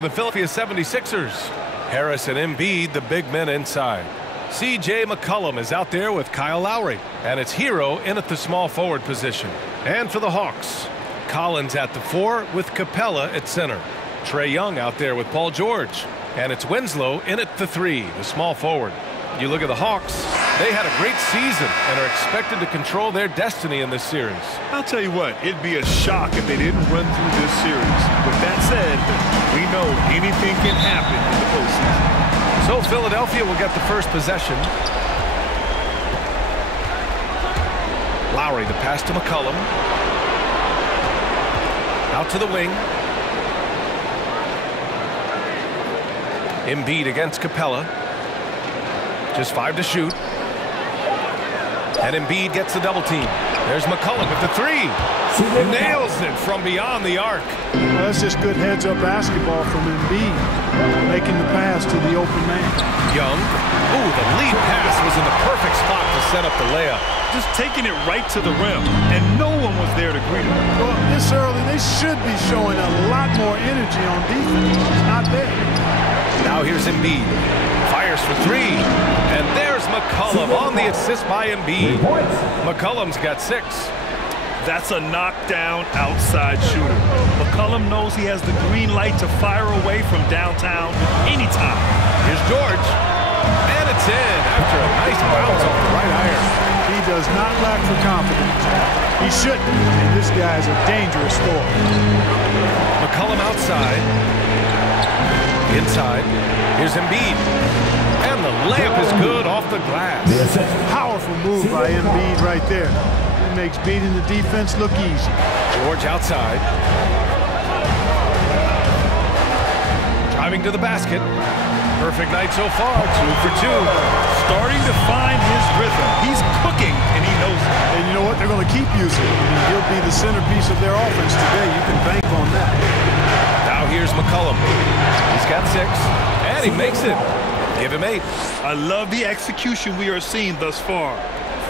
The Philadelphia 76ers. Harris and Embiid, the big men inside. C.J. McCollum is out there with Kyle Lowry. And it's Hero in at the small forward position. And for the Hawks, Collins at the 4 with Capella at center. Trae Young out there with Paul George. And it's Winslow in at the 3, the small forward. You look at the Hawks, they had a great season and are expected to control their destiny in this series. I'll tell you what, it'd be a shock if they didn't run through this series. With that said, we know anything can happen in the postseason. So Philadelphia will get the first possession. Lowry, the pass to McCollum. Out to the wing. Embiid against Capella. Just 5 to shoot. And Embiid gets the double team. There's McCollum with the 3. Nails it from beyond the arc. Well, that's just good heads-up basketball from Embiid, making the pass to the open man. Young. Ooh, the lead pass was in the perfect spot to set up the layup. Just taking it right to the rim, and no one was there to greet him. Well, this early, they should be showing a lot more energy on defense. It's not there. Now here's Embiid. Fires for 3. And there's McCollum on the assist by Embiid. McCollum's got 6. That's a knockdown outside shooter. McCollum knows he has the green light to fire away from downtown anytime. Here's George. And it's in after a nice bounce off the right iron. He does not lack for confidence. He shouldn't. I mean, this guy's a dangerous scorer. McCollum outside. Inside. Here's Embiid. And the layup is good off the glass. Powerful move by Embiid right there. It makes beating the defense look easy. George outside. Driving to the basket. Perfect night so far. 2 for 2. Starting to find his rhythm. He's cooking, and he knows it. And you know what? They're going to keep using him. I mean, he'll be the centerpiece of their offense today. You can bank on that. Now here's McCollum. He's got 6, and he makes it. Give him 8. I love the execution we are seeing thus far.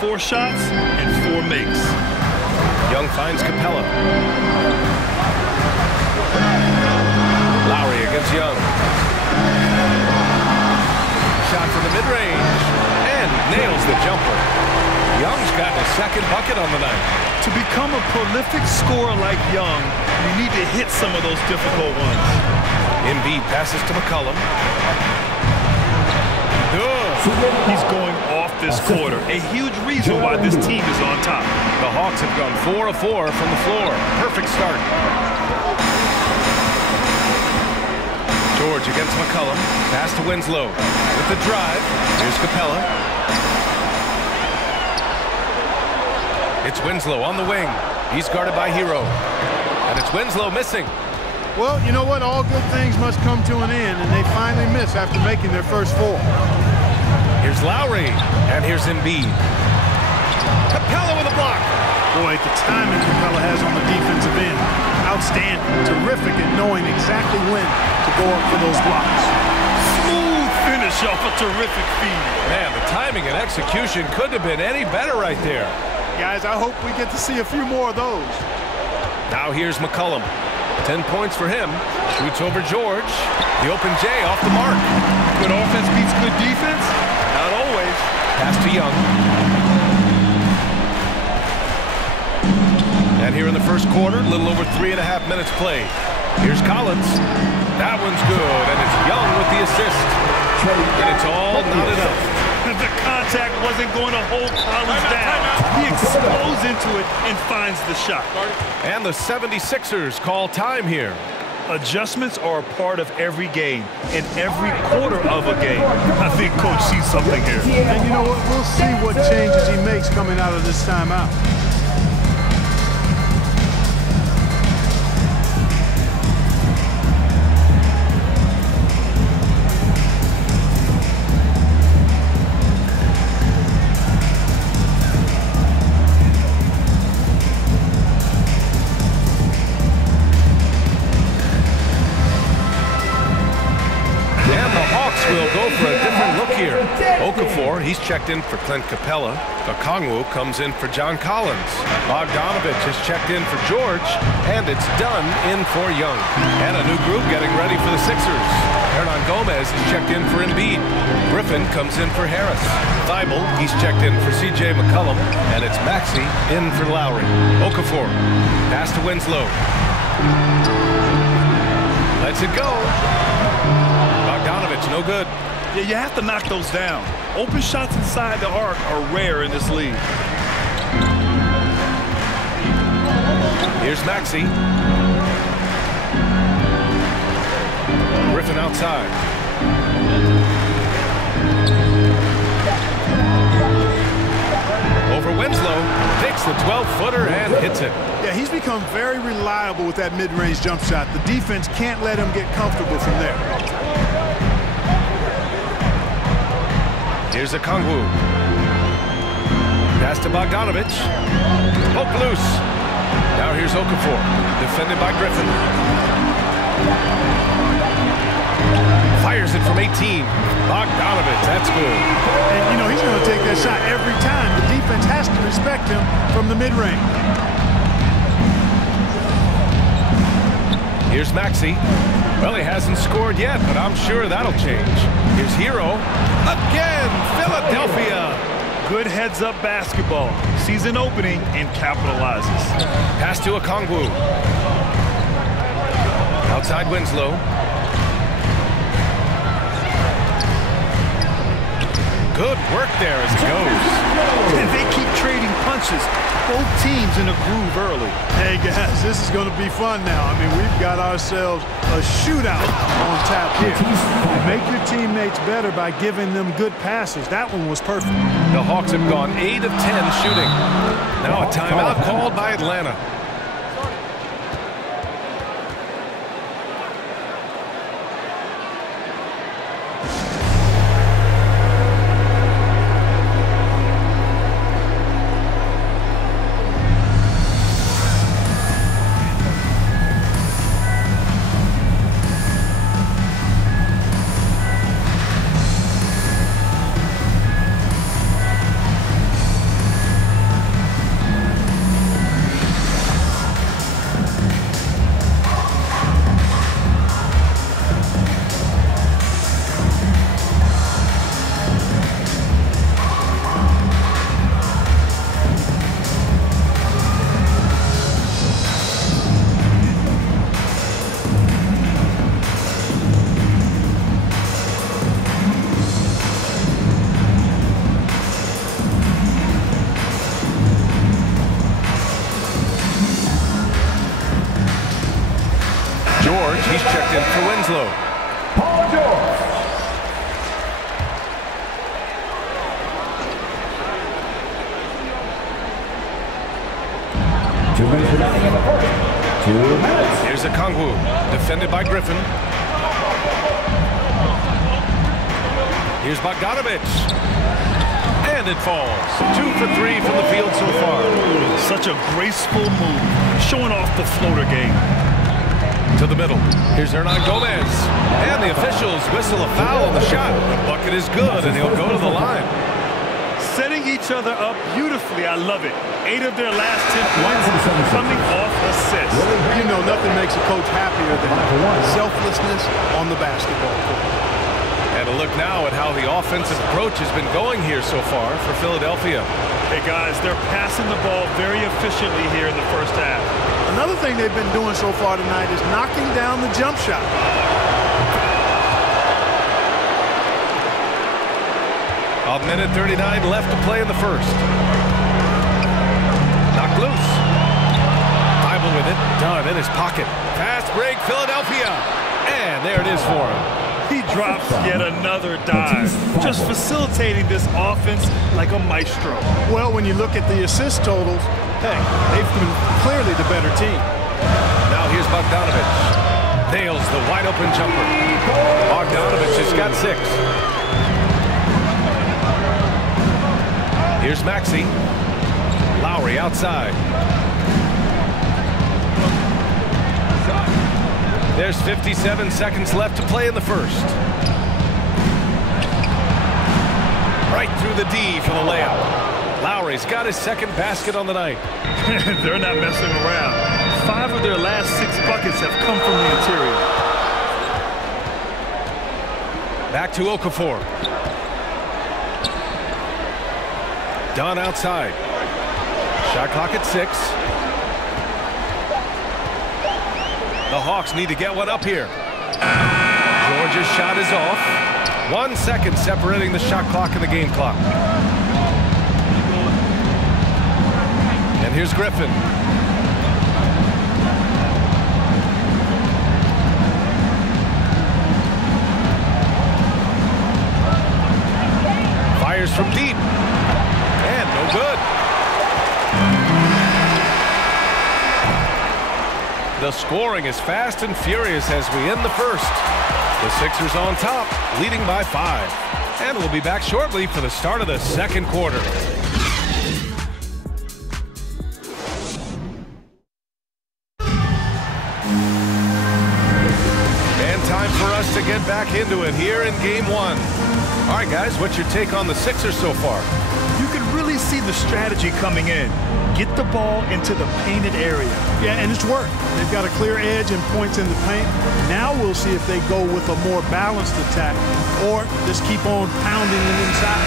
4 shots and 4 makes. Young finds Capella. Lowry against Young. Shot from the mid-range. And nails the jumper. Young's gotten a second bucket on the night. To become a prolific scorer like Young, you need to hit some of those difficult ones. Embiid passes to McCollum. He's going off this quarter. A huge reason why this team is on top. The Hawks have gone 4 of 4 from the floor. Perfect start. George against McCollum. Pass to Winslow. With the drive. Here's Capella. It's Winslow on the wing. He's guarded by Hero. And it's Winslow missing. Well, you know what? All good things must come to an end, and they finally miss after making their first 4. Here's Lowry, and here's Embiid. Capella with a block. Boy, the timing Capella has on the defensive end. Outstanding. Terrific at knowing exactly when to go up for those blocks. Smooth finish off a terrific feed. Man, the timing and execution couldn't have been any better right there. Guys, I hope we get to see a few more of those. Now here's McCollum. 10 points for him. Shoots over George. The open J off the mark. Good offense beats good defense? Not always. Pass to Young. And here in the first quarter, a little over 3.5 minutes played. Here's Collins. That one's good, and it's Young with the assist. And it's all not enough. The contact wasn't going to hold Collins down. He explodes into it and finds the shot. And the 76ers call time here. Adjustments are a part of every game, in every quarter of a game. I think Coach sees something here. And you know what? We'll see what changes he makes coming out of this timeout. will go for a different look here. Okafor, he's checked in for Clint Capella. Okongwu comes in for John Collins. Bogdanovich has checked in for George, and it's done in for Young. And a new group getting ready for the Sixers. Hernan Gomez is checked in for Embiid. Griffin comes in for Harris. Thibault, he's checked in for C.J. McCollum, and it's Maxey in for Lowry. Okafor, pass to Winslow. Lets it go. Bogdanovich, no good. Yeah, you have to knock those down. Open shots inside the arc are rare in this league. Here's Maxey. Griffin outside. Over Winslow, takes the 12-footer and hits it. Yeah, he's become very reliable with that mid-range jump shot. The defense can't let him get comfortable from there. Here's Okongwu. Pass to Bogdanovich. Poke loose. Now here's Okafor, defended by Griffin. Fires it from 18. Bogdanovich, that's good. And, you know, he's going to take that shot every time. The defense has to respect him from the mid-range. Here's Maxey. Well, he hasn't scored yet, but I'm sure that'll change. Here's Hero. Again, Philadelphia. Good heads-up basketball. Sees an opening and capitalizes. Pass to Okongwu. Outside Winslow. Good work there as it goes. They keep trading punches. Both teams in a groove early. Hey, guys, this is going to be fun now. I mean, we've got ourselves a shootout on tap here. Make your teammates better by giving them good passes. That one was perfect. The Hawks have gone 8 of 10 shooting. Now a timeout called by Atlanta. He's checked in for Winslow. Here's Okongwu, defended by Griffin. Here's Bogdanovich. And it falls. 2 for 3 from the field so far. Such a graceful move, showing off the floater game. To the middle. Here's Hernan Gomez. And the officials whistle a foul on the shot. The bucket is good, and he'll go to the line. Setting each other up beautifully. I love it. 8 of their last 10 points coming off assists. You know, nothing makes a coach happier than selflessness on the basketball court. And a look now at how the offensive approach has been going here so far for Philadelphia. Hey, guys, they're passing the ball very efficiently here in the first half. Another thing they've been doing so far tonight is knocking down the jump shot. A minute 39 left to play in the first. Knocked loose. Thibault with it. Done in his pocket. Fast break, Philadelphia. And there it is for him. He drops yet another dive, just facilitating this offense like a maestro. Well, when you look at the assist totals, hey, they've been clearly the better team. Now here's Bogdanovich. Nails the wide-open jumper. Bogdanovich has got 6. Here's Maxey. Lowry outside. There's 57 seconds left to play in the first. Right through the D for the layup. Lowry's got his second basket on the night. They're not messing around. 5 of their last 6 buckets have come from the interior. Back to Okafor. Dunn outside. Shot clock at 6. The Hawks need to get one up here. Georgia's shot is off. 1 second separating the shot clock and the game clock. And here's Griffin. Fires from deep. And no good. The scoring is fast and furious as we end the first. The Sixers on top, leading by 5. And we'll be back shortly for the start of the second quarter. And time for us to get back into it here in Game 1. All right, guys, what's your take on the Sixers so far? You can really see the strategy coming in. Get the ball into the painted area. Yeah, and it's worked. They've got a clear edge and points in the paint. Now we'll see if they go with a more balanced attack or just keep on pounding them inside.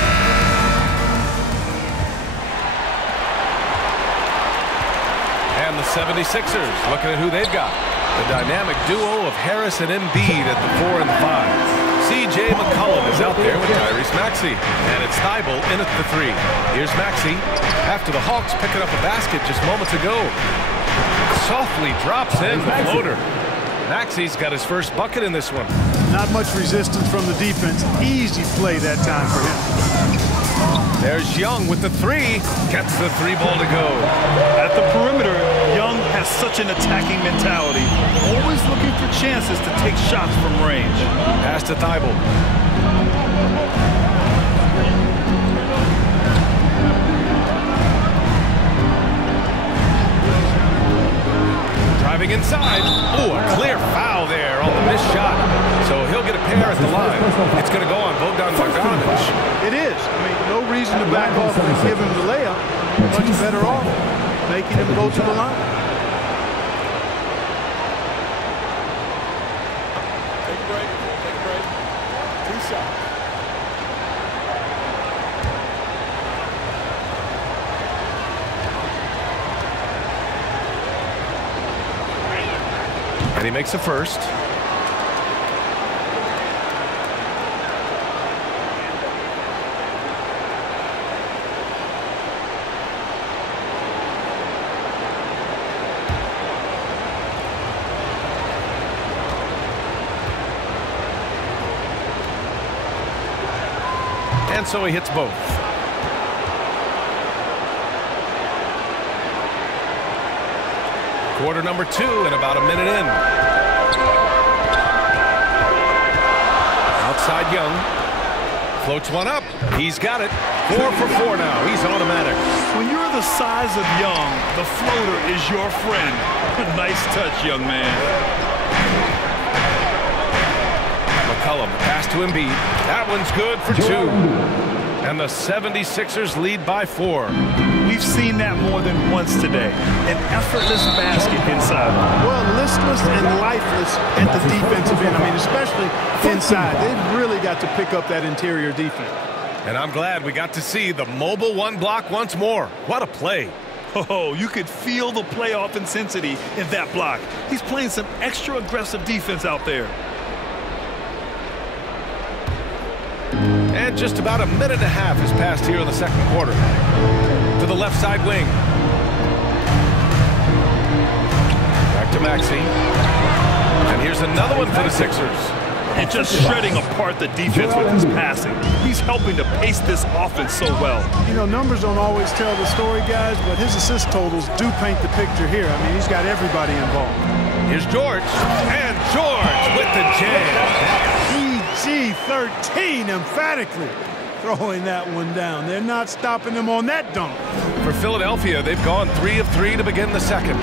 And the 76ers looking at who they've got. The dynamic duo of Harris and Embiid at the 4 and 5. C.J. McCollum is out there with Tyrese Maxey. And it's Thibault in at the 3. Here's Maxey after the Hawks picking up a basket just moments ago. Softly drops in the floater. Maxey's got his first bucket in this one. Not much resistance from the defense. Easy play that time for him. There's Young with the 3. Gets the 3 ball to go. At the perimeter, Young has such an attacking mentality. Always looking for chances to take shots from range. Pass to Thibault. Driving inside. Oh, a clear foul there on the missed shot. So he'll get a pair at the line. It's going to go on Bogdan Bogdanovic. It is. I mean, no reason to back off and give him the layup. Much better off making him go to the line. Take a break. Take a break. 2 shots. And he makes a first. And so he hits both. Quarter number 2 and about a minute in. Outside Young. Floats one up. He's got it. 4 for 4 now. He's automatic. When you're the size of Young, the floater is your friend. Nice touch, young man. McCollum, pass to Embiid. That one's good for 2. And the 76ers lead by 4. We've seen that more than once today. An effortless basket inside. Well, listless and lifeless at the defensive end. I mean, especially inside. They've really got to pick up that interior defense. And I'm glad we got to see the mobile 1 block once more. What a play. Oh, you could feel the playoff intensity in that block. He's playing some extra aggressive defense out there. And just about a minute and a half has passed here in the second quarter. To the left side wing. Back to Maxey. And here's another one for the Sixers. And just shredding apart the defense with his passing. He's helping to pace this offense so well. You know, numbers don't always tell the story, guys, but his assist totals do paint the picture here. I mean, he's got everybody involved. Here's George. And George with the jam. PG-13 emphatically throwing that one down. They're not stopping him on that dunk. For Philadelphia, they've gone 3 of 3 to begin the second.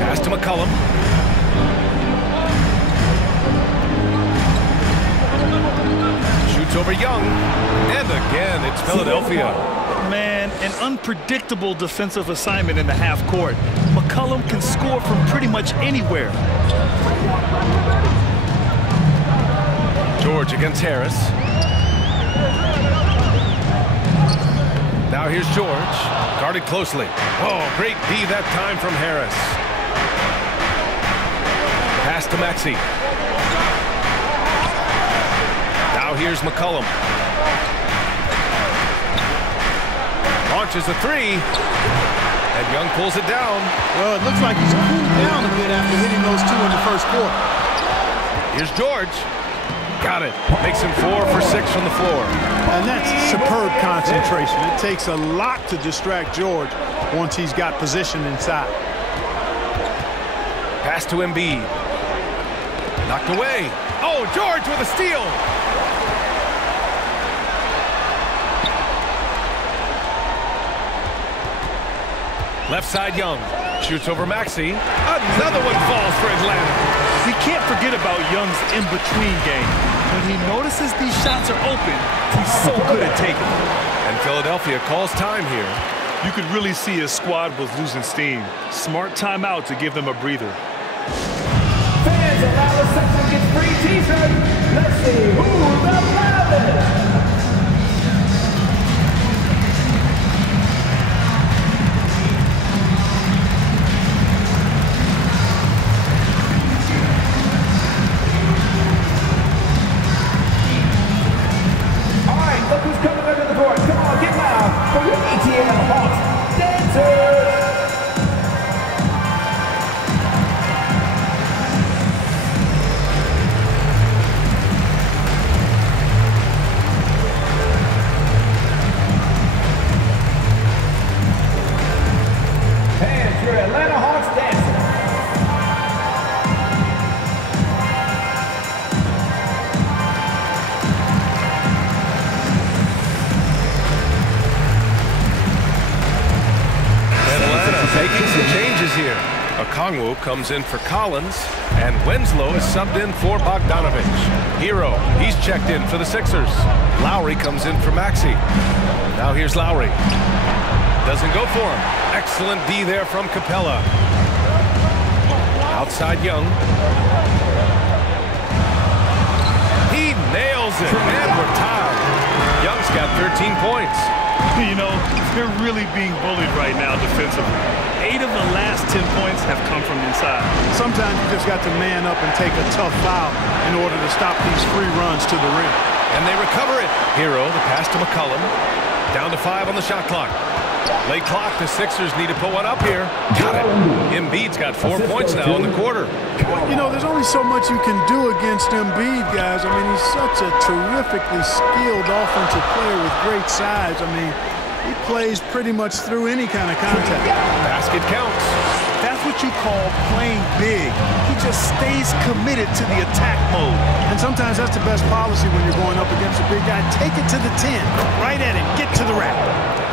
Pass to McCollum. Young. And again, it's Philadelphia. Man, an unpredictable defensive assignment in the half court. McCollum can score from pretty much anywhere. George against Harris. Now here's George, guarded closely. Oh, great D that time from Harris. Pass to Maxey. Now here's McCollum. Launches a three, and Young pulls it down. Well, it looks like he's cooled down a bit after hitting those two in the first quarter. Here's George. Got it. Makes him 4 for 6 from the floor. And that's superb concentration. It takes a lot to distract George once he's got position inside. Pass to Embiid. Knocked away. Oh, George with a steal. Left side Young. Shoots over Maxey. Another one falls for Atlanta. We can't forget about Young's in-between game. When he notices these shots are open, he's so good at taking them. And Philadelphia calls time here. You could really see his squad was losing steam. Smart timeout to give them a breather. Fans, allow the section gets free t-shirts. Let's see who's the loudest. Look who's coming under the board. Come on, get loud for your ATL Hawks dancers. And your Atlanta Hawks dancers. Making some changes here. Okongwu comes in for Collins, and Winslow is subbed in for Bogdanovich. Hero, he's checked in for the Sixers. Lowry comes in for Maxey. Now here's Lowry. Doesn't go for him. Excellent D there from Capella. Outside Young. He nails it, and we're tied. Young's got 13 points. You know, they're really being bullied right now defensively. 8 of the last 10 points have come from inside. Sometimes you just got to man up and take a tough foul in order to stop these free runs to the rim. And they recover it. Hero, the pass to McCollum. Down to 5 on the shot clock. Late clock, the Sixers need to put one up here. Got it. Embiid's got 4 points now in the quarter. Well, you know, there's only so much you can do against Embiid, guys. I mean, he's such a terrifically skilled offensive player with great size. I mean, he plays pretty much through any kind of contact. Basket counts. That's what you call playing big. He just stays committed to the attack mode. And sometimes that's the best policy when you're going up against a big guy. Take it to the 10. Right at it. Get to the rack.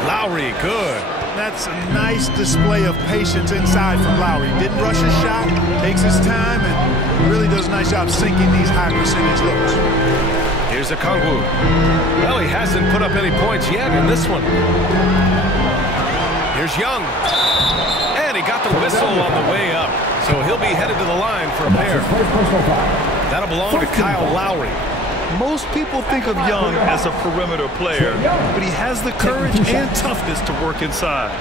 Lowry, good. That's a nice display of patience inside from Lowry. Didn't rush his shot, takes his time, and really does a nice job sinking these high percentage looks. Here's Okongwu. Well, he hasn't put up any points yet in this one. Here's Young. And he got the whistle on the way up. So he'll be headed to the line for a pair. That'll belong to Kyle Lowry. Most people think of Young as a perimeter player, but he has the courage and toughness to work inside.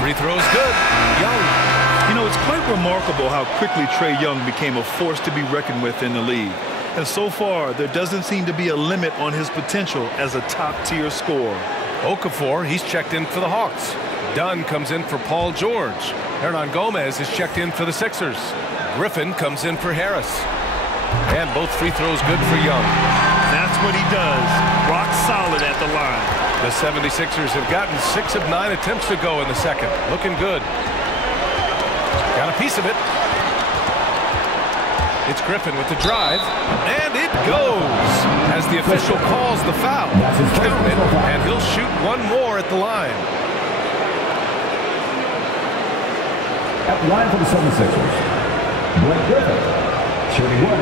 Free throw's good. Young. You know, it's quite remarkable how quickly Trae Young became a force to be reckoned with in the league. And so far, there doesn't seem to be a limit on his potential as a top-tier scorer. Okafor, he's checked in for the Hawks. Dunn comes in for Paul George. Hernan Gomez is checked in for the Sixers. Griffin comes in for Harris. And both free throws good for Young. That's what he does. Rock solid at the line. The 76ers have gotten 6 of 9 attempts to go in the second. Looking good. Got a piece of it. It's Griffin with the drive, and it goes as the official calls the foul. Count it, and he'll shoot one more at the line. At the line for the 76ers, Blake Griffin, shooting one.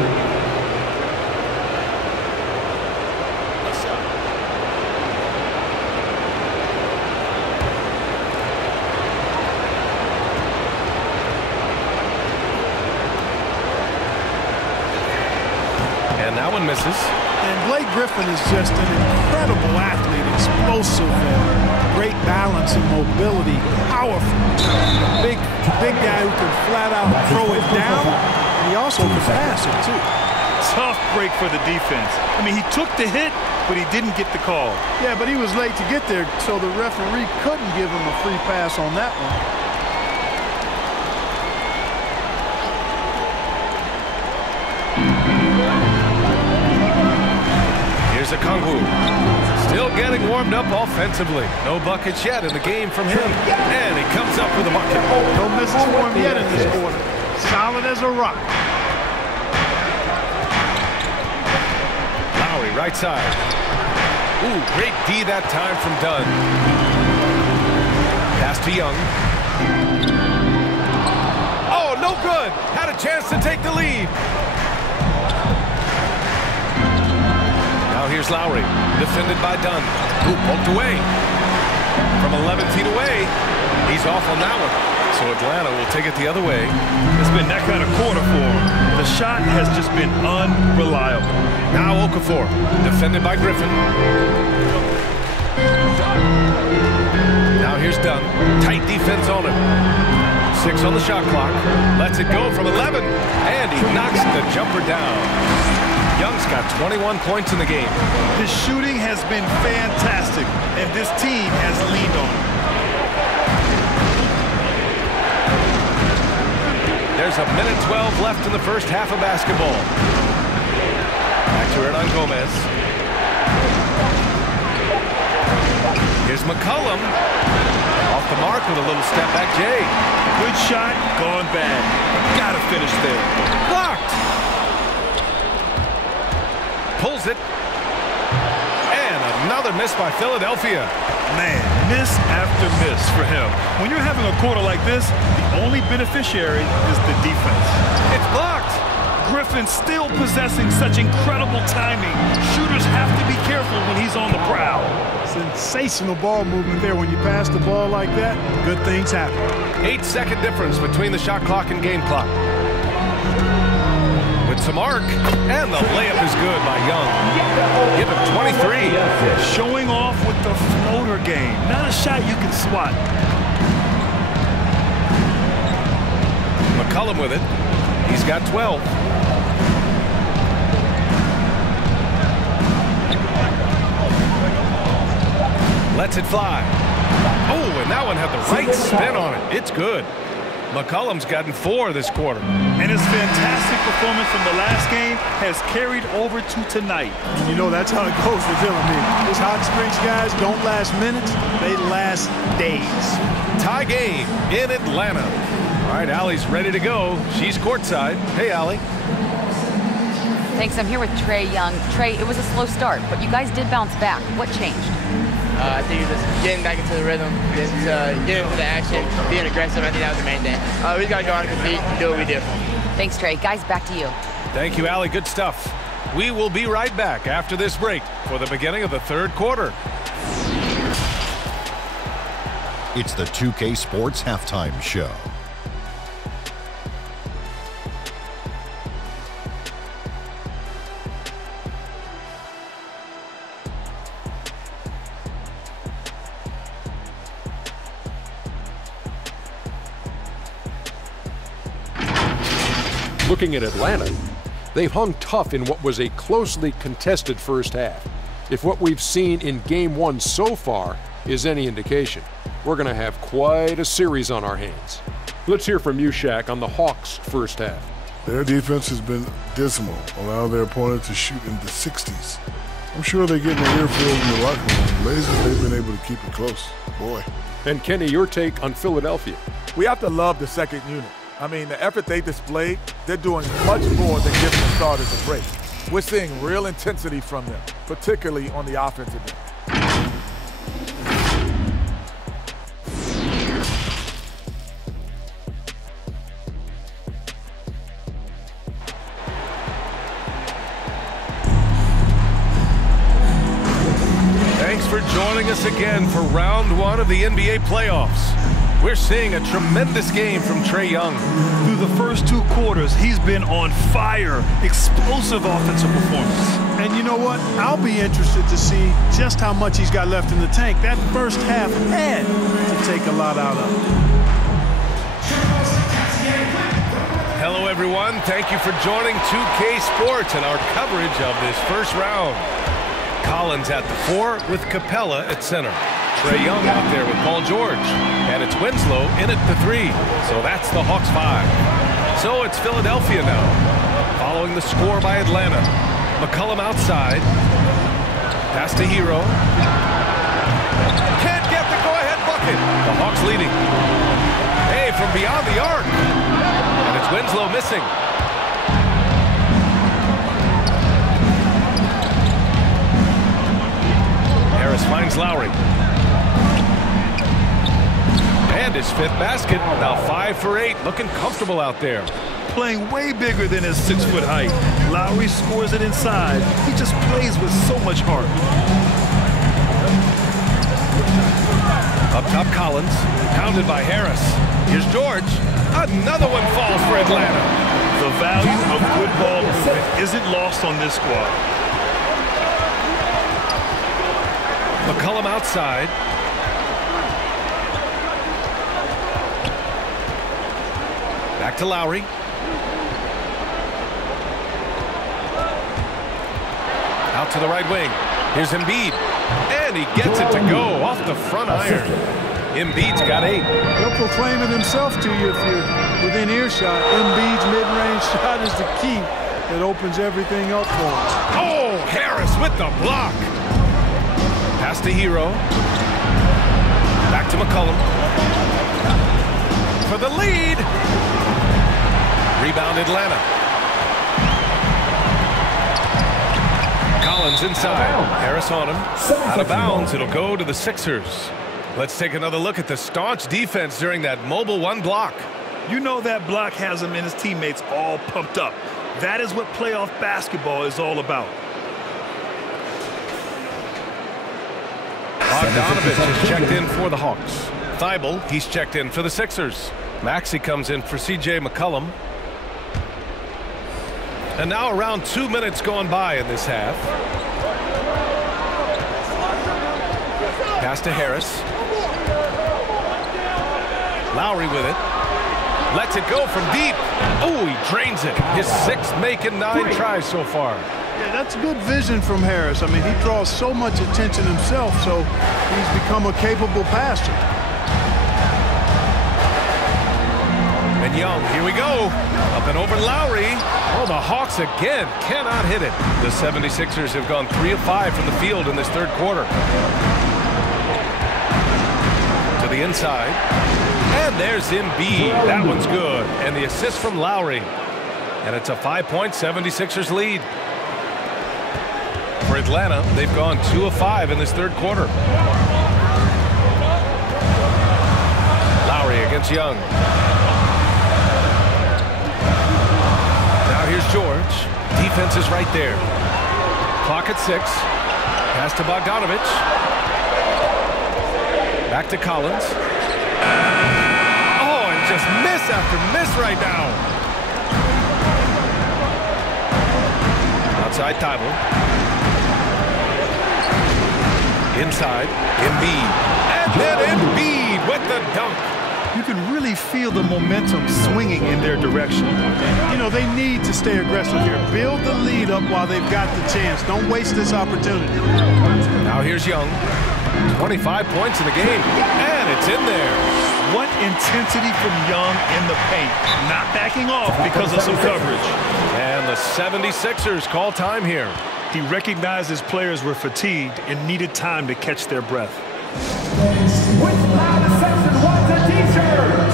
And that one misses. And Blake Griffin is just an incredible athlete, explosive, and great balance and mobility, powerful. Big guy who can flat out throw it down, and he also can pass it too. Tough break for the defense. I mean, he took the hit, but he didn't get the call. Yeah, but he was late to get there, so the referee couldn't give him a free pass on that one. Here's a Kongwu. Still getting warmed up offensively. No buckets yet in the game from him. And he comes up with a bucket. No misses for him yet in this quarter. Solid as a rock. Lowry, right side. Ooh, great D that time from Dunn. Pass to Young. Oh, no good. Had a chance to take the lead. Now here's Lowry, defended by Dunn. Ooh, poked away. From 11 feet away, he's off on that one. So Atlanta will take it the other way. It's been that kind of quarter for him. The shot has just been unreliable. Now Okafor, defended by Griffin. Now here's Dunn. Tight defense on him. 6 on the shot clock. Lets it go from 11. And he knocks the jumper down. Young's got 21 points in the game. His shooting has been fantastic, and this team has leaned on him. There's a minute 12 left in the first half of basketball. Back to Hernan Gomez. Here's McCollum. Off the mark with a little step back Jay. Good shot, gone bad. Gotta finish there. Blocked. Pulls it. And another miss by Philadelphia. Man, miss after miss for him. When you're having a quarter like this, the only beneficiary is the defense. It's blocked. Griffin still possessing such incredible timing. Shooters have to be careful when he's on the prowl. Sensational ball movement there. When you pass the ball like that, good things happen. 8-second difference between the shot clock and game clock. With some arc, and the layup is good by Young. Give him 23. Showing off with the floater game. Not a shot you can swat. McCollum with it. He's got 12. Lets it fly. Oh, and that one had the right spin on it. It's good. McCollum's gotten 4 this quarter. And his fantastic performance from the last game has carried over to tonight. You know, that's how it goes with him. I mean, these hot streaks guys don't last minutes, they last days. Tie game in Atlanta. All right, Allie's ready to go. She's courtside. Hey, Allie. Thanks. I'm here with Trae Young. Trae, it was a slow start, but you guys did bounce back. What changed? I think just getting back into the rhythm, getting into the action, being aggressive. I think that was the main thing. We got to go on and compete and do what we do. Thanks, Trae. Guys, back to you. Thank you, Allie. Good stuff. We will be right back after this break for the beginning of the third quarter. It's the 2K Sports Halftime Show. Looking at Atlanta, they've hung tough in what was a closely contested first half. If what we've seen in Game 1 so far is any indication, we're going to have quite a series on our hands. Let's hear from you, Shaq, on the Hawks' first half. Their defense has been dismal, allowing their opponent to shoot in the 60s. I'm sure they're getting an earful in the locker room. Amazing they've been able to keep it close. Boy. And Kenny, your take on Philadelphia. We have to love the second unit. I mean, the effort they displayed, they're doing much more than giving the starters a break. We're seeing real intensity from them, particularly on the offensive end. joining us again for round one of the NBA playoffs. We're seeing a tremendous game from Trae Young. Through the first 2 quarters, he's been on fire. Explosive offensive performance. And you know what? I'll be interested to see just how much he's got left in the tank. That first half had to take a lot out of it. Hello, everyone. Thank you for joining 2K Sports and our coverage of this first round. Collins at the 4 with Capella at center. Trae Young out there with Paul George. And it's Winslow in at the 3. So that's the Hawks 5. So it's Philadelphia now, following the score by Atlanta. McCollum outside. Pass to Hero. Can't get the go-ahead bucket. The Hawks leading. Hey, from beyond the arc. And it's Winslow missing. Harris finds Lowry. And his 5th basket. Now 5 for 8. Looking comfortable out there. Playing way bigger than his 6-foot height. Lowry scores it inside. He just plays with so much heart. Up top, Collins. Pounded by Harris. Here's George. Another one falls for Atlanta. The value of good ball movement isn't lost on this squad. McCollum outside. Back to Lowry. Out to the right wing. Here's Embiid. And he gets it to go off the front iron. Embiid's got 8. He'll proclaim it himself to you if you're within earshot. Embiid's mid-range shot is the key that opens everything up for him. Oh, Harris with the block. Pass to Hero. Back to McCollum. For the lead. Rebound Atlanta. Collins inside. Harris on him. Out of bounds. It'll go to the Sixers. Let's take another look at the staunch defense during that mobile 1 block. You know that block has him and his teammates all pumped up. That is what playoff basketball is all about. Bogdanovich is checked in for the Hawks. Thibault, he's checked in for the Sixers. Maxey comes in for CJ McCollum. And now around 2 minutes gone by in this half. Pass to Harris. Lowry with it. Lets it go from deep. Oh, he drains it. His 6th making 9 tries so far. Yeah, that's good vision from Harris. I mean, he draws so much attention himself, so he's become a capable passer. And Young, here we go. Up and over Lowry. Oh, the Hawks again cannot hit it. The 76ers have gone 3 of 5 from the field in this 3rd quarter. To the inside. And there's Embiid. That one's good. And the assist from Lowry. And it's a 5-point 76ers lead. For Atlanta, they've gone 2 of 5 in this 3rd quarter. Lowry against Young. Now here's George. Defense is right there. Clock at 6. Pass to Bogdanovich. Back to Collins. Oh, and just miss after miss right now. Outside Thibault. Inside, Embiid. And then Embiid with the dunk. You can really feel the momentum swinging in their direction. You know, they need to stay aggressive here. Build the lead up while they've got the chance. Don't waste this opportunity. Now here's Young. 25 points in the game. And it's in there. What intensity from Young in the paint. Not backing off because of some coverage. And the 76ers call time here. He recognized his players were fatigued and needed time to catch their breath. Section 1 to t-shirt.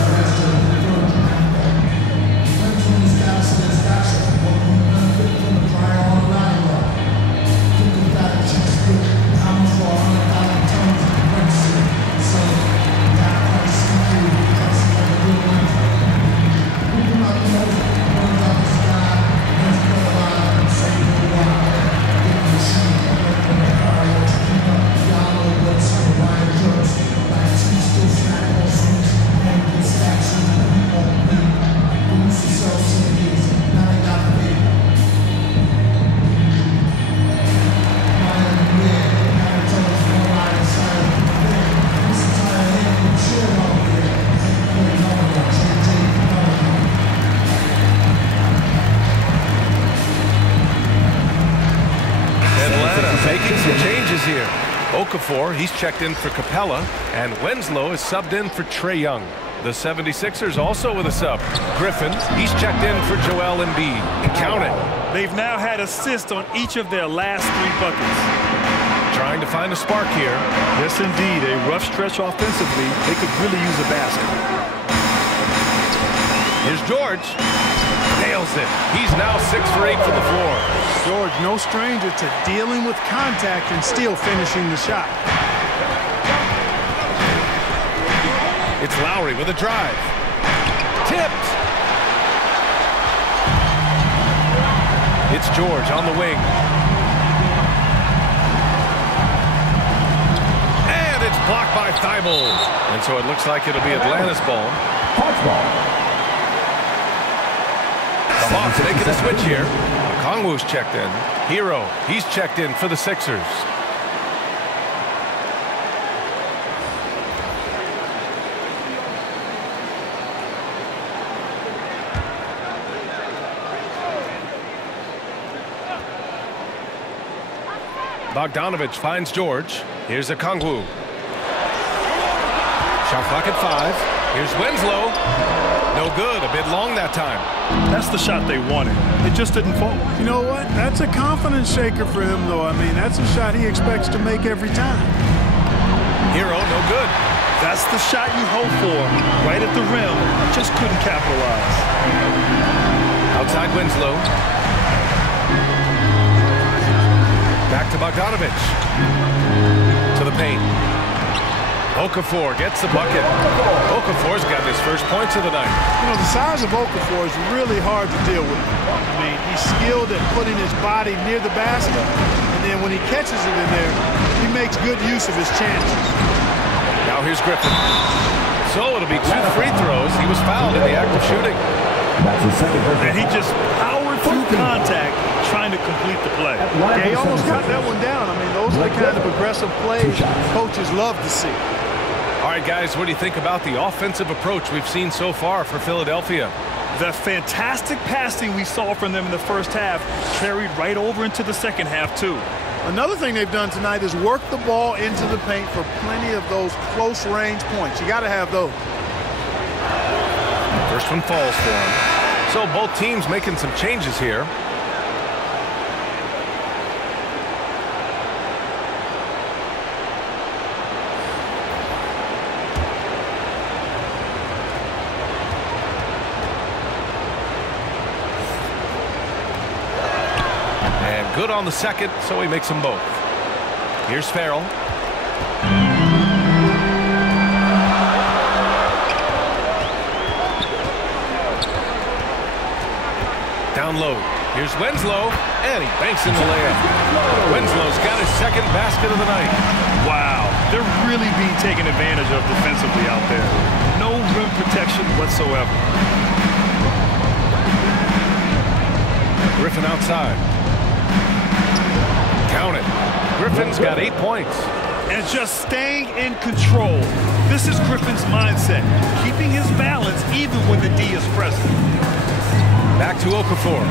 changes here. Okafor, he's checked in for Capella, and Winslow is subbed in for Trae Young. The 76ers also with a sub. Griffin, he's checked in for Joel Embiid. Count it. They've now had assists on each of their last 3 buckets. Trying to find a spark here. Yes, indeed. A rough stretch offensively. They could really use a basket. Here's George. Nails it. He's now 6 for 8 from the floor. George, no stranger to dealing with contact and still finishing the shot. It's Lowry with a drive. Tipped. It's George on the wing. And it's blocked by Thibault. And so it looks like it'll be Atlanta's ball. The Hawks making a switch here. Okongwu's checked in. Hero, he's checked in for the Sixers. Bogdanovich finds George. Here's Okongwu. Shot clock at 5. Here's Winslow. No good. A bit long that time. That's the shot they wanted. It just didn't fall. You know what? That's a confidence shaker for him, though. I mean, that's a shot he expects to make every time. Hero, no good. That's the shot you hope for. Right at the rim. Just couldn't capitalize. Outside Winslow. Back to Bogdanovich. To the paint. Okafor gets the bucket. Okafor's got his first points of the night. You know, the size of Okafor is really hard to deal with. I mean, he's skilled at putting his body near the basket, and then when he catches it in there, he makes good use of his chances. Now here's Griffin. So it'll be 2 free throws. He was fouled in the act of shooting. That's his second. And he just powered through contact trying to complete the play. Yeah, he almost got that one down. I mean, those are the kind of aggressive plays coaches love to see. All right, guys, what do you think about the offensive approach we've seen so far for Philadelphia? The fantastic passing we saw from them in the first half carried right over into the second half, too. Another thing they've done tonight is work the ball into the paint for plenty of those close-range points. You got to have those. First one falls for him. So both teams making some changes here. Good on the second, so he makes them both. Here's Farrell. Down low. Here's Winslow, and he banks in the layup. Winslow's got his second basket of the night. Wow, they're really being taken advantage of defensively out there. No rim protection whatsoever. Griffin outside. Count it. Griffin's got 8 points. And just staying in control. This is Griffin's mindset, keeping his balance even when the D is present. Back to Okafor.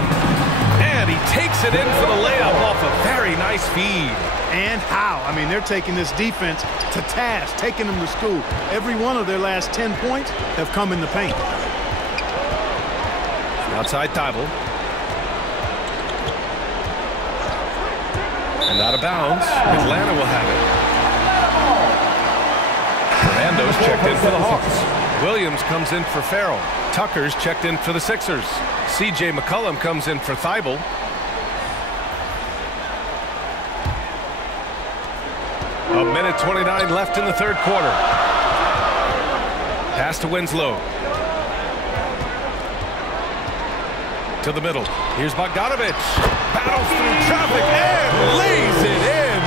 And he takes it in for the layup off a very nice feed. And how? I mean, they're taking this defense to task, taking them to school. Every one of their last 10 points have come in the paint. Outside Thibault. And out of bounds. Atlanta will have it. Fernando's checked in for the Hawks. Williams comes in for Farrell. Tucker's checked in for the Sixers. C.J. McCollum comes in for Thibault. A minute 29 left in the third quarter. Pass to Winslow. To the middle. Here's Bogdanovich. Battles through traffic and lays it in.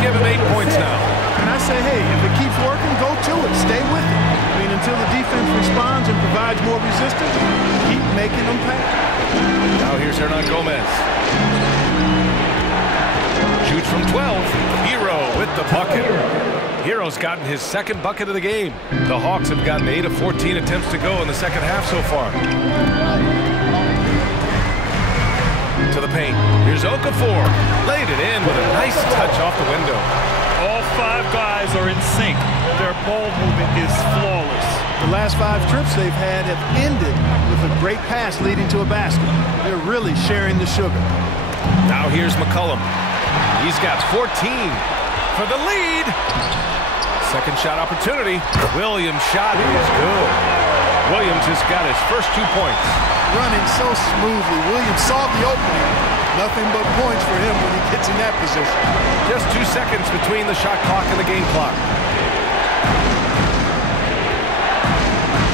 Give him 8 points now. And I say, hey, if it keeps working, go to it. Stay with it. I mean, until the defense responds and provides more resistance, keep making them pay. Now here's Hernan Gomez. Shoots from 12. Hero with the bucket. Hero's gotten his second bucket of the game. The Hawks have gotten 8 of 14 attempts to go in the second half so far. To to the paint. Here's Okafor. Laid it in with a nice touch off the window. All 5 guys are in sync. Their ball movement is flawless. The last 5 trips they've had have ended with a great pass leading to a basket. They're really sharing the sugar. Now here's McCollum. He's got 14 for the lead. Second shot opportunity. Williams' shot is good. Williams has got his first 2 points. Running so smoothly. Williams saw the opening. Nothing but points for him when he gets in that position. Just 2 seconds between the shot clock and the game clock.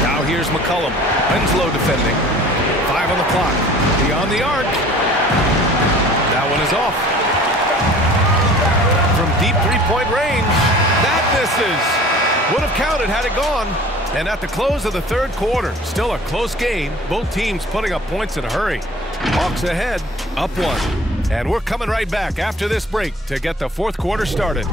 Now here's McCollum. Winslow defending. 5 on the clock. Beyond the arc. That one is off. From deep three-point range. That misses. Would have counted had it gone. And at the close of the third quarter, still a close game. Both teams putting up points in a hurry. Hawks ahead, up 1. And we're coming right back after this break to get the fourth quarter started.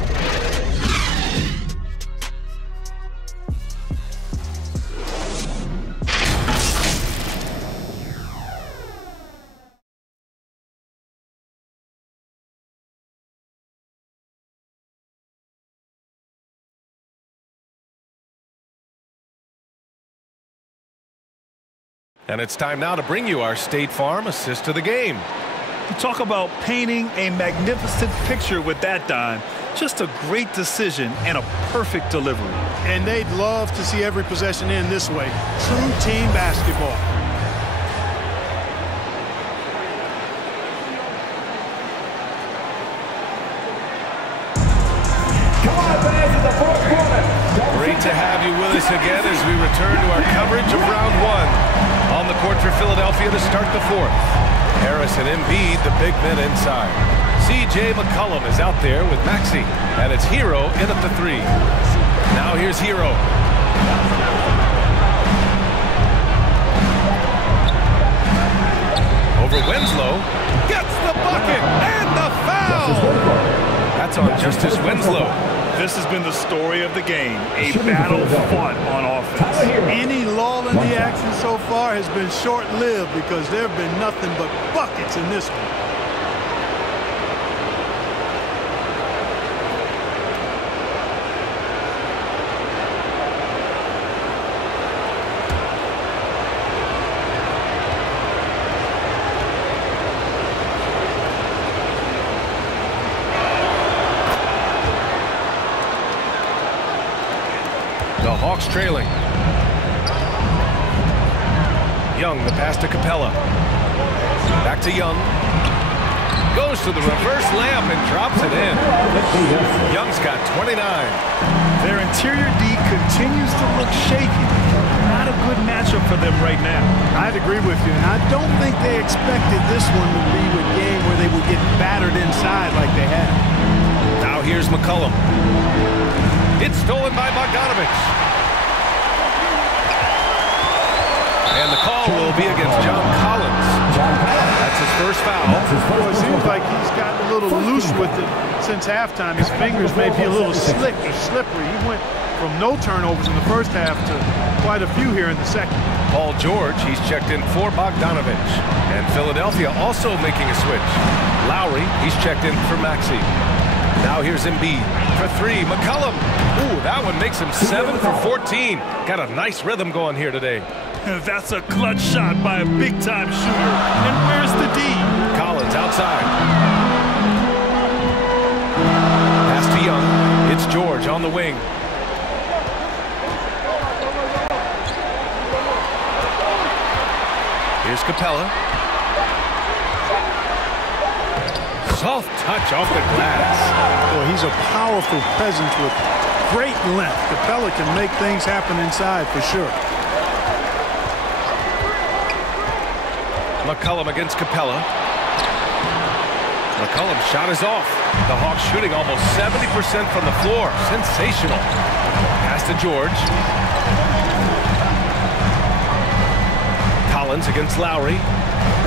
And it's time now to bring you our State Farm assist to the game. You talk about painting a magnificent picture with that dime. Just a great decision and a perfect delivery. And they'd love to see every possession end this way. True team basketball. Great to have you with us again as we return to our coverage of round 1. On the court for Philadelphia to start the fourth. Harris and Embiid, the big men inside. C.J. McCollum is out there with Maxey, and it's Hero in at the 3. Now here's Hero. Over Winslow. Gets the bucket and the foul! That's on Justice Winslow. This has been the story of the game, a battle fought on offense. Any lull in the action so far has been short-lived because there have been nothing but buckets in this one. The Hawks trailing. Young, the pass to Capella. Back to Young. Goes to the reverse layup and drops it in. Young's got 29. Their interior D continues to look shaky. Not a good matchup for them right now. I'd agree with you, and I don't think they expected this one to be a game where they would get battered inside like they had. Now here's McCollum. It's stolen by Bogdanovich. And the call will be against John Collins. That's his first foul. Well, it seems like he's gotten a little loose with it since halftime. His fingers may be a little slick or slippery. He went from no turnovers in the first half to quite a few here in the second. Paul George, he's checked in for Bogdanovich. And Philadelphia also making a switch. Lowry, he's checked in for Maxey. Now here's Embiid for 3. McCollum. Ooh, that one makes him 7 for 14. Got a nice rhythm going here today. That's a clutch shot by a big-time shooter. And where's the D? Collins outside. Pass to Young. It's George on the wing. Here's Capella. Soft touch off the glass. Boy, he's a powerful presence with great length. Capella can make things happen inside for sure. McCollum against Capella. McCollum's shot is off. The Hawks shooting almost 70% from the floor. Sensational. Pass to George. Collins against Lowry.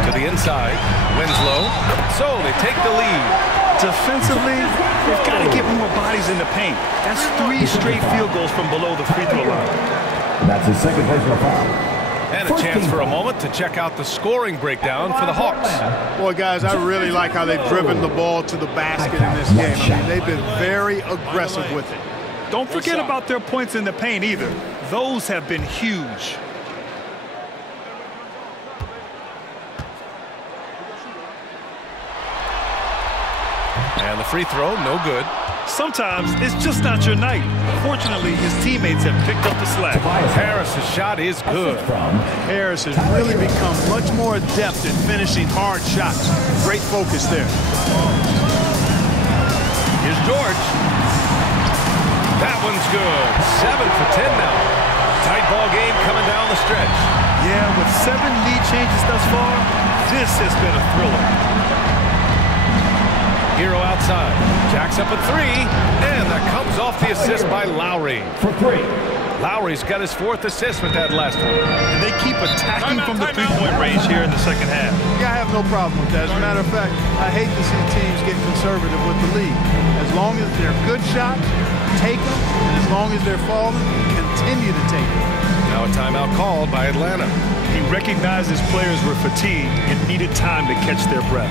To the inside. Winslow. So they take the lead. Defensively, they've got to get more bodies in the paint. That's 3 straight field goals from below the free throw line. That's his second personal foul. And a chance for a moment to check out the scoring breakdown for the Hawks. Boy, guys, I really like how they've driven the ball to the basket in this game. I mean, they've been very aggressive with it. Don't forget about their points in the paint either. Those have been huge. And the free throw, no good. Sometimes it's just not your night. Fortunately, his teammates have picked up the slack. Harris's shot is good. Harris has really become much more adept at finishing hard shots. Great focus there. Here's George. That one's good. 7 for 10 now. Tight ball game coming down the stretch. Yeah, with 7 lead changes thus far, this has been a thriller. Hero outside. Jacks up a 3. And that comes off the assist by Lowry. For 3. Lowry's got his 4th assist with that last one. And they keep attacking from the three-point range here in the second half. Yeah, I have no problem with that. As a matter of fact, I hate to see teams get conservative with the lead. As long as they're good shots, take them. And as long as they're falling, continue to take them. Now a timeout called by Atlanta. He recognized his players were fatigued and needed time to catch their breath.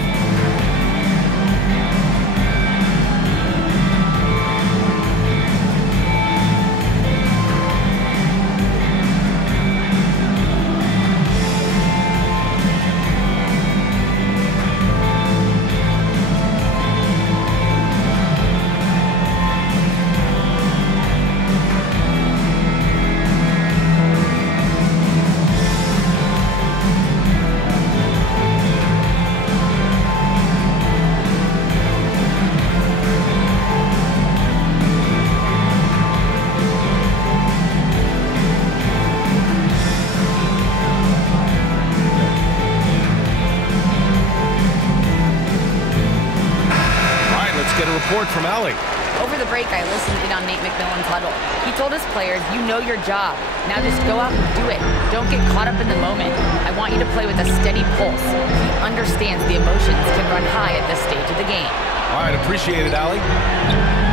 From Allie. Over the break, I listened in on Nate McMillan's huddle. He told his players, you know your job. Now just go out and do it. Don't get caught up in the moment. I want you to play with a steady pulse. He understands the emotions can run high at this stage of the game. All right, appreciate it, Allie.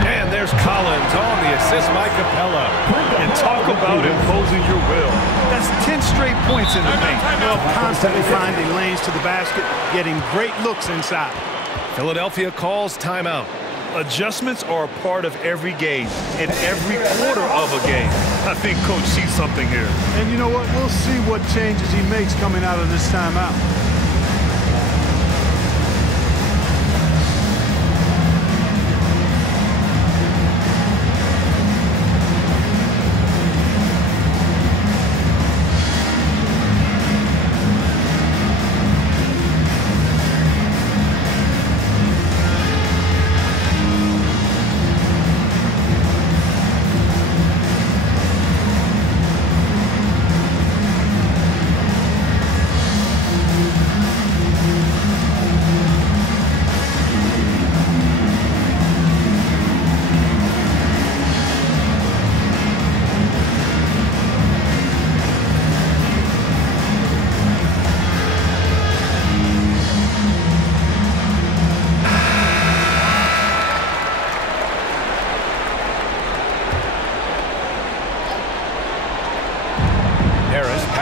And there's Collins on the assist by Capella. And talk about imposing your will. That's 10 straight points in the paint. Well, constantly finding lanes to the basket, getting great looks inside. Philadelphia calls timeout. Adjustments are a part of every game and every quarter of a game. I think Coach sees something here. And you know what? We'll see what changes he makes coming out of this timeout.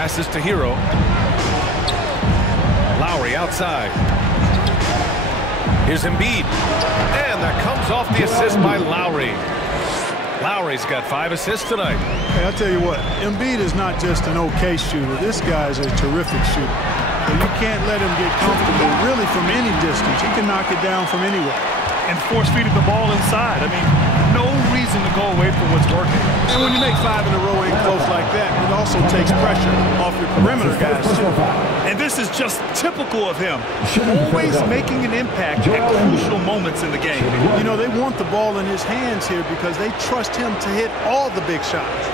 Passes to Hero. Lowry outside. Here's Embiid. And that comes off the assist by Lowry. Lowry's got 5 assists tonight. Hey, I'll tell you what, Embiid is not just an okay shooter. This guy's a terrific shooter. So you can't let him get comfortable really from any distance. He can knock it down from anywhere. And force-feeding the ball inside. I mean, no reason to go away from what's working. And when you make 5 in a row in close like that, it also takes pressure off your perimeter guys, too. And this is just typical of him. Always making an impact at crucial moments in the game. You know, they want the ball in his hands here because they trust him to hit all the big shots.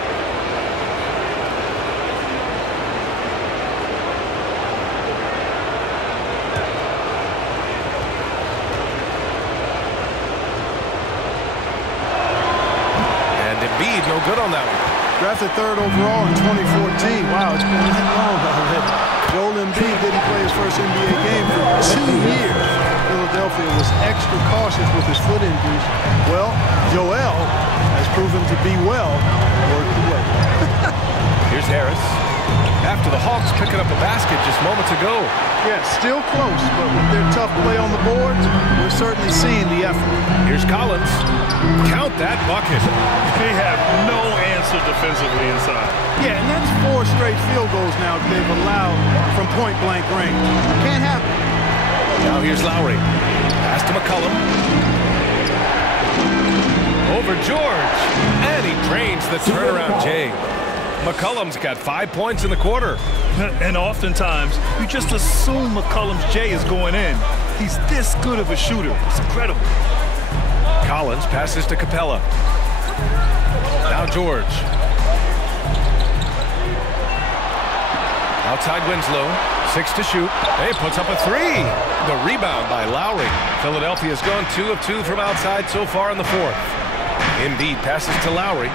Embiid, no good on that one. Drafted 3rd overall in 2014. Wow, it's been that long already. Joel Embiid didn't play his first NBA game for 2 years. Philadelphia was extra cautious with his foot injuries. Well, Joel has proven to be well worth the wait. Here's Harris. After the Hawks picking up a basket just moments ago. Yeah, still close, but with their tough play on the boards, we're certainly seeing the effort. Here's Collins. Count that bucket. They have no answer defensively inside. Yeah, and that's 4 straight field goals now they've allowed from point-blank range. Can't happen. Now here's Lowry. Pass to McCollum. Over George. And he drains the turnaround Jay. McCollum's got 5 points in the quarter. And oftentimes, you just assume McCollum's J is going in. He's this good of a shooter. It's incredible. Collins passes to Capella. Now George. Outside Winslow. 6 to shoot. He puts up a 3. The rebound by Lowry. Philadelphia's gone 2 of 2 from outside so far in the fourth. Embiid passes to Lowry.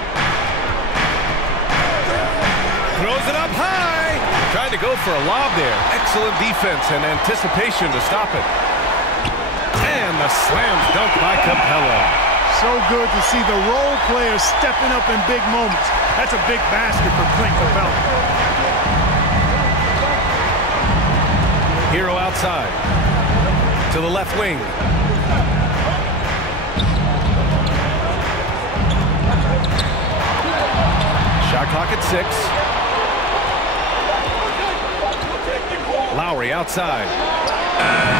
Throws it up high. Trying to go for a lob there. Excellent defense and anticipation to stop it. And the slam dunk by Capella. So good to see the role players stepping up in big moments. That's a big basket for Clint Capella. Hero outside. To the left wing. Shot clock at 6. Lowry outside.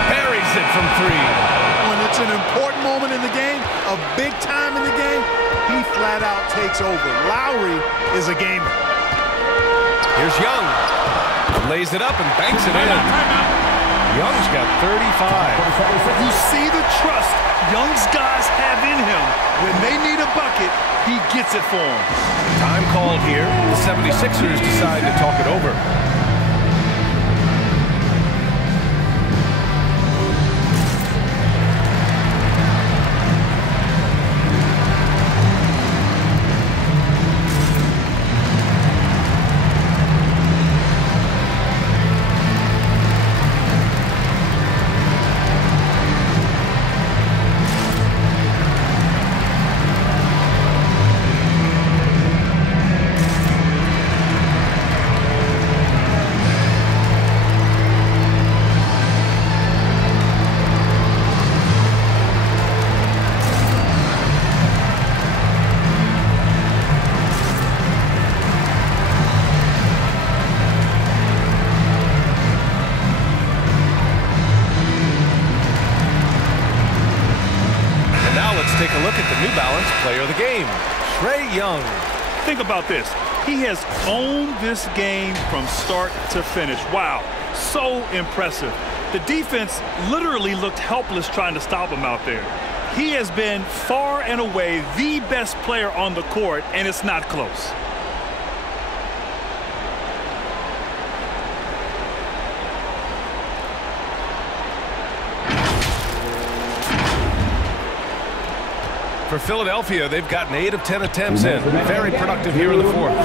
Buries it from 3. When it's an important moment in the game, a big time in the game, he flat out takes over. Lowry is a gamer. Here's Young. Lays it up and banks it in. Young's got 35. You see the trust Young's guys have in him. When they need a bucket, he gets it for them. Time called here. The 76ers decide to talk it over. Take a look at the New Balance player of the game, Trae Young. Think about this. He has owned this game from start to finish. Wow, so impressive. The defense literally looked helpless trying to stop him out there. He has been far and away the best player on the court, and it's not close. For Philadelphia, they've gotten 8 of 10 attempts in. Very productive here in the fourth.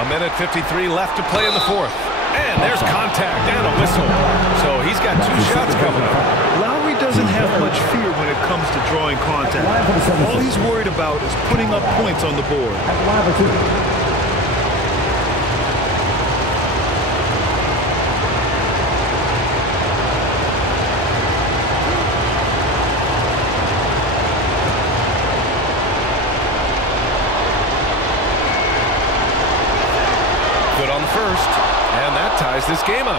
A minute 53 left to play in the fourth. And there's contact and a whistle. So he's got 2 shots coming up. Lowry doesn't have much fear when it comes to drawing contact. All he's worried about is putting up points on the board. First, and that ties this game up.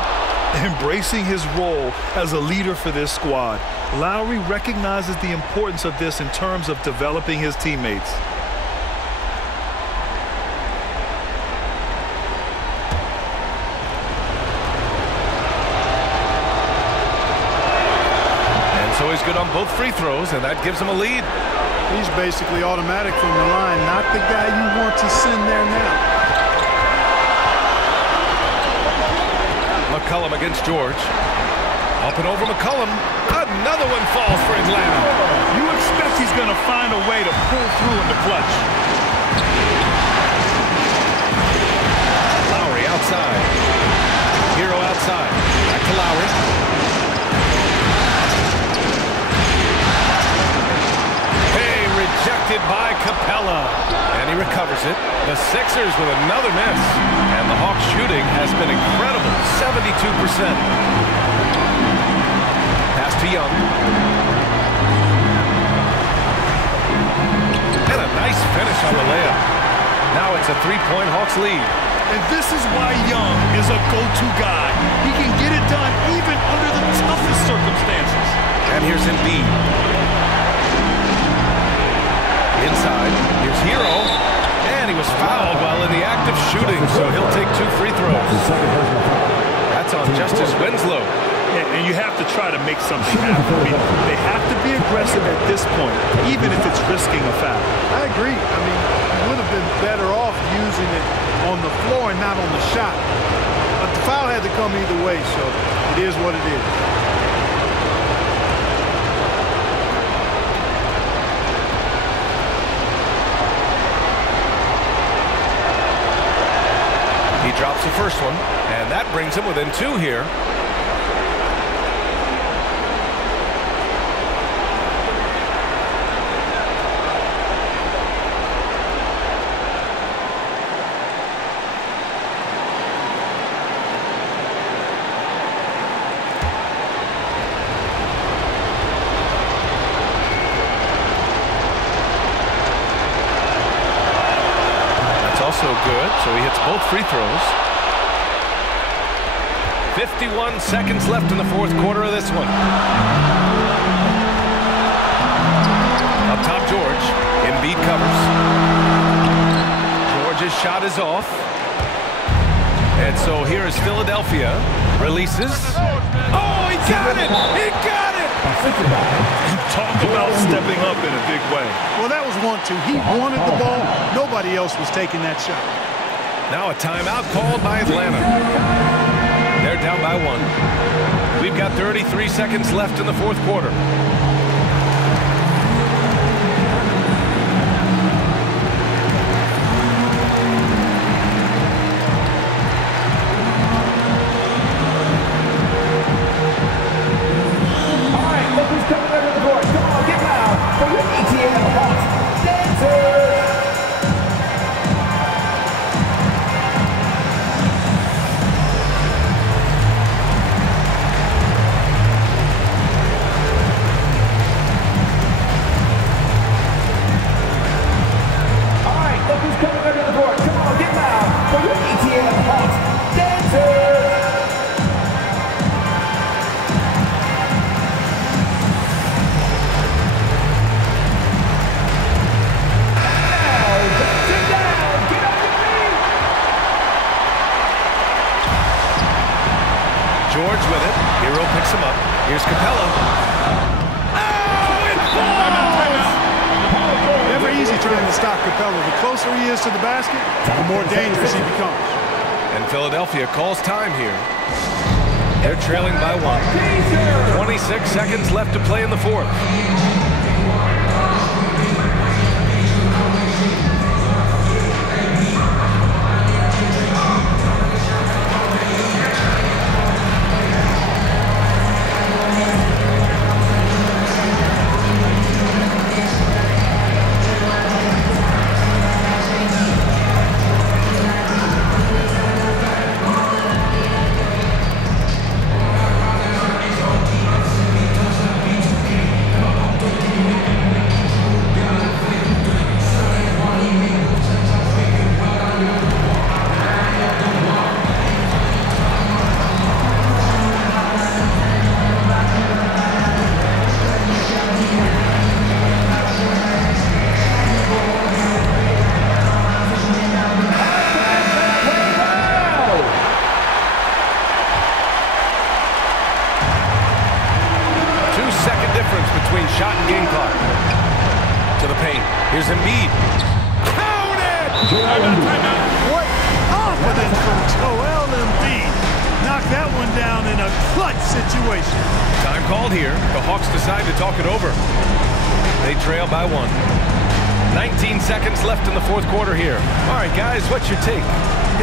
Embracing his role as a leader for this squad, Lowry recognizes the importance of this in terms of developing his teammates. And so he's good on both free throws, and that gives him a lead. He's basically automatic from the line, not the guy you want to send there now. McCollum against George. Up and over McCollum. Another one falls for Atlanta. You expect he's going to find a way to pull through in the clutch. Lowry outside. Hero outside. Back to Lowry. Hey, rejected by Capella. And he recovers. scores it. The Sixers with another miss. And the Hawks shooting has been incredible, 72%. Pass to Young. And a nice finish on the layup. Now it's a three-point Hawks lead. And this is why Young is a go-to guy. He can get it done even under the toughest circumstances. And here's Embiid. Inside, here's Hero. And he was fouled while in the act of shooting, so he'll take 2 free throws. That's on Justice Winslow. Yeah, and you have to try to make something happen. I mean, they have to be aggressive at this point, even if it's risking a foul. I agree. I mean, you would have been better off using it on the floor and not on the shot. But the foul had to come either way, so it is what it is. He drops the first one, and that brings him within 2 here. Also good, so he hits both free throws. 51 seconds left in the fourth quarter of this one. Up top, George. Embiid covers. George's shot is off. And so here is Philadelphia. Releases. Oh, he got it! He got it! Talk about stepping up in a big way. Well, that was 1-2. He wanted the ball. Nobody else was taking that shot. Now a timeout called by Atlanta. They're down by 1. We've got 33 seconds left in the fourth quarter. George with it. Hero picks him up. Here's Capella. Oh, it falls! Never easy trying to stop Capella. The closer he is to the basket, the more dangerous he becomes. And Philadelphia calls time here. They're trailing by 1. 26 seconds left to play in the fourth. Between shot and game clock. To the paint. Here's Embiid. Count it! What confidence from Joel Embiid. Knocked that one down in a clutch situation. Time called here. The Hawks decide to talk it over. They trail by 1. 19 seconds left in the fourth quarter here. All right, guys, what's your take?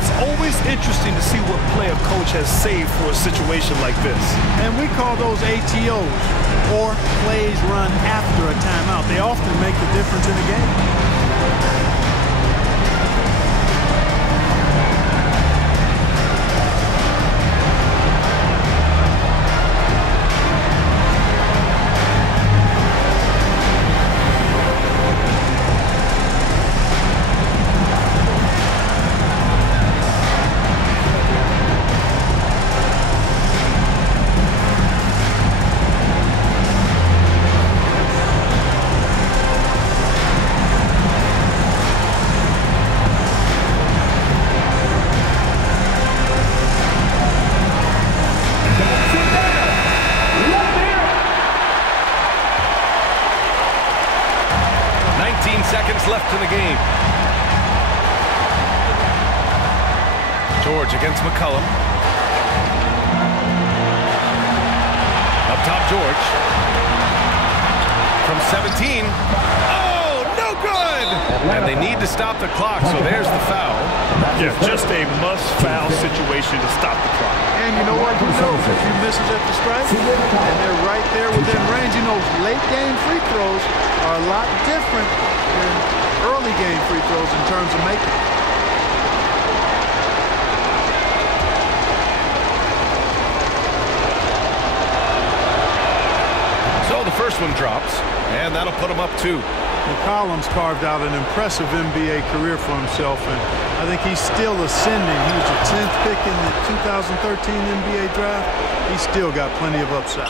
It's always interesting to see what play a coach has saved for a situation like this. And we call those ATOs, or plays run after a timeout. They often make the difference in the game. 15 seconds left in the game. George against McCollum. Up top, George. From 17. Oh, no good! And they need to stop the clock, so there's the foul. Yeah, just a must-foul situation to stop the clock. And you know what? Who knows? If he misses at the strike, and they're right there within range. You know, late-game free throws are a lot different than early-game free throws in terms of making. So the first one drops, and that'll put him up 2. McCollum's carved out an impressive NBA career for himself, and I think he's still ascending. He was the 10th pick in the 2013 NBA draft. He's still got plenty of upside.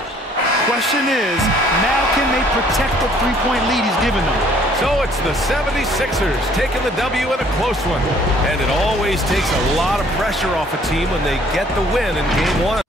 Question is, now can they protect the three-point lead he's given them? So it's the 76ers taking the W in a close one. And it always takes a lot of pressure off a team when they get the win in Game 1.